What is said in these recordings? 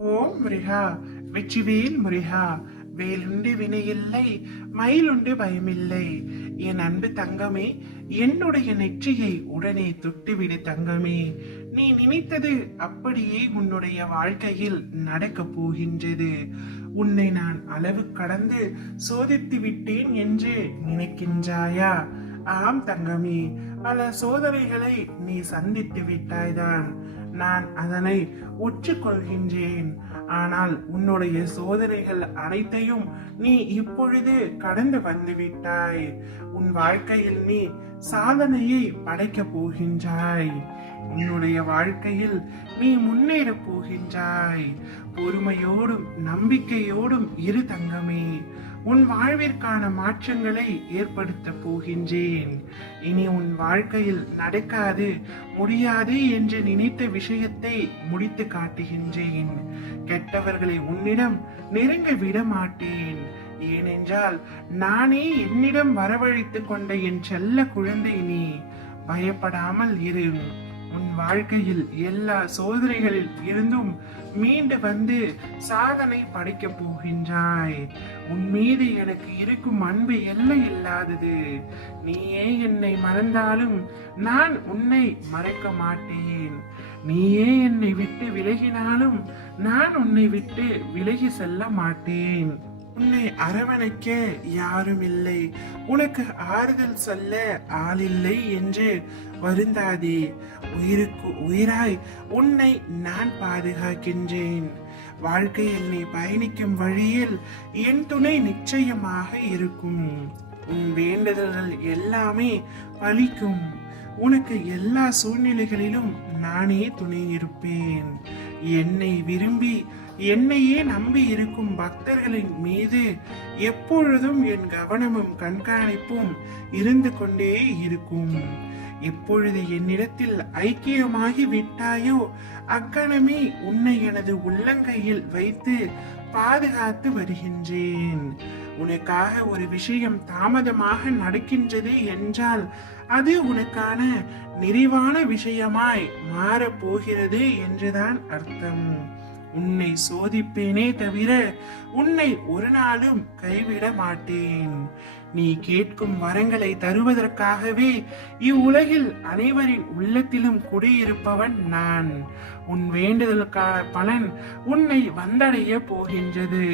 ஓம் முருகா, வெற்றிவேல் முருகா. வேலுண்டு வினையில்லை, மயிலுண்டு பயமில்லை. என் அன்பு தங்கமே, என்னுடைய நெற்றியை உடனே தொட்டுவிடு தங்கமே. நீ நினைத்தது அப்படியே உன்னுடைய வாழ்க்கையில் நடக்கப் போகின்றது. உன்னை நான் அளவு கடந்து சோதித்து விட்டேன் என்று நினைக்கின்றாயா? ஆம் தங்கமே, பல சோதனைகளை நீ சந்தித்து விட்டாய்தான். நான் அதனை ஒற்றுக்கொள்கின்றேன். ஆனால் உன்னுடைய சோதனைகள் அனைத்தையும் நீ இப்பொழுது கடந்து வந்து விட்டாய். உன் வாழ்க்கையில் நீ சாதனையை படைக்கப் போகின்றாய். உன்னுடைய வாழ்க்கையில் நீ முன்னேற போகின்றாய். பொறுமையோடும் நம்பிக்கையோடும் இரு தங்கமே. உன் வாழ்விற்கான மாற்றங்களை ஏற்படுத்த போகின்றேன். இனி உன் வாழ்க்கையில் நடக்காது, முடியாது என்று நினைத்த விஷயத்தை முடித்து காட்டுகின்றேன். கெட்டவர்களை உன்னிடம் நெருங்க விட மாட்டேன். ஏனென்றால் நானே என்னிடம் வரவழைத்துக் கொண்ட என் செல்ல குழந்தை நீ. பயப்படாமல் இரு. உன் வாழ்க்கையில் எல்லா சோதனைகளில் இருந்தும் மீண்டு வந்து சாதனை படைக்கப் போகின்றாய். உன் மீது எனக்கு இருக்கும் அன்பு எல்லை இல்லாதது. நீயே என்னை மறந்தாலும் நான் உன்னை மறக்க மாட்டேன். நீயே என்னை விட்டு விலகினாலும் நான் உன்னை விட்டு விலகி செல்ல மாட்டேன். உன்னை அரவணைக்க யாரும் இல்லை, உனக்கு ஆறுதல் சொல்ல ஆளில்லை என்று வருந்தாதே. உயிருக்கு உயிராய் உன்னை நான் பாதுகாக்கின்றேன். வாழ்க்கையில் நீ பயணிக்கும் வழியில் என் துணை நிச்சயமாக இருக்கும். உன் வேண்டுதல்கள் எல்லாமே பலிக்கும். உனக்கு எல்லா சூழ்நிலைகளிலும் நானே துணை இருப்பேன். என்னை விரும்பி என்னையே நம்பி இருக்கும் பக்தர்களின் மீது எப்பொழுதும் என் கவனமும் கண்காணிப்பும் இருந்து கொண்டே இருக்கும். எப்பொழுது என்னிடத்தில் ஐக்கியமாகி விட்டாயோ அக்கணமே உன்னை எனது உள்ளங்கையில் வைத்து பாதுகாத்து வருகின்றேன். உனக்காக ஒரு விஷயம் தாமதமாக நடக்கின்றது என்றால் அது உனக்கான நிறைவான விஷயமாய் மாறப் போகிறது என்றுதான் அர்த்தம். உன்னை சோதிப்பேனே தவிர உன்னை ஒரு நாளும் கைவிட மாட்டேன். நீ கேட்கும் வரங்களை தருவதற்காகவே இவ்வுலகில் அனைவரின் உள்ளத்திலும் குடியிருப்பவன் நான். உன் வேண்டுதலுக்கான பலன் உன்னை வந்தடைய போகின்றது.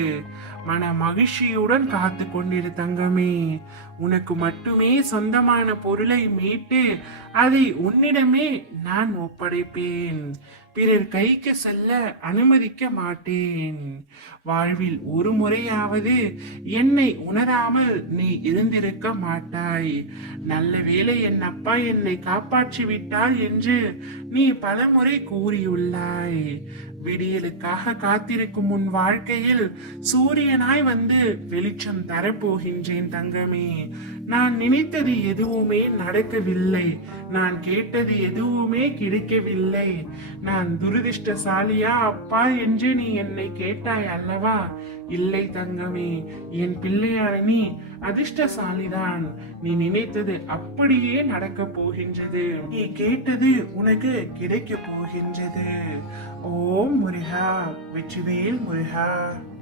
மன மகிழ்ச்சியுடன் காத்து கொண்டிரு தங்கமே. உனக்கு மட்டுமே சொந்தமான பொருளை மீட்டு அதை உன்னிடமே நான் ஒப்படைப்பேன். பிறர் கைக்கு செல்ல அனுமதிக்க மாட்டேன். வாழ்வில் ஒரு முறையாவது என்னை உணராமல் நீ இருந்திருக்க மாட்டாய். நல்ல வேளை என் அப்பா என்னை காப்பாற்றி விட்டார் என்று நீ பலமுறை கூறியுள்ளாய். விடியலுக்காக காத்திருக்கும் உன் வாழ்க்கையில் சூரியனாய் வந்து வெளிச்சம் தரப்போகின்றேன் தங்கமே. நான் நினைத்தது எதுவுமே நடக்கவில்லை. நான் கேட்டது எதுவுமே கிடைக்கவில்லை. நான் துரதிர்ஷ்டசாலியா அப்பா என்று நீ என்னை கேட்டாய் அல்லவா? இல்லை தங்கமே, என் பிள்ளையான நீ அதிர்ஷ்டசாலிதான். நீ நினைத்தது அப்படியே நடக்க போகின்றது. நீ கேட்டது உனக்கு கிடைக்க போகின்றது. ஓம் முருகா, வெற்றிவேல் முருகா.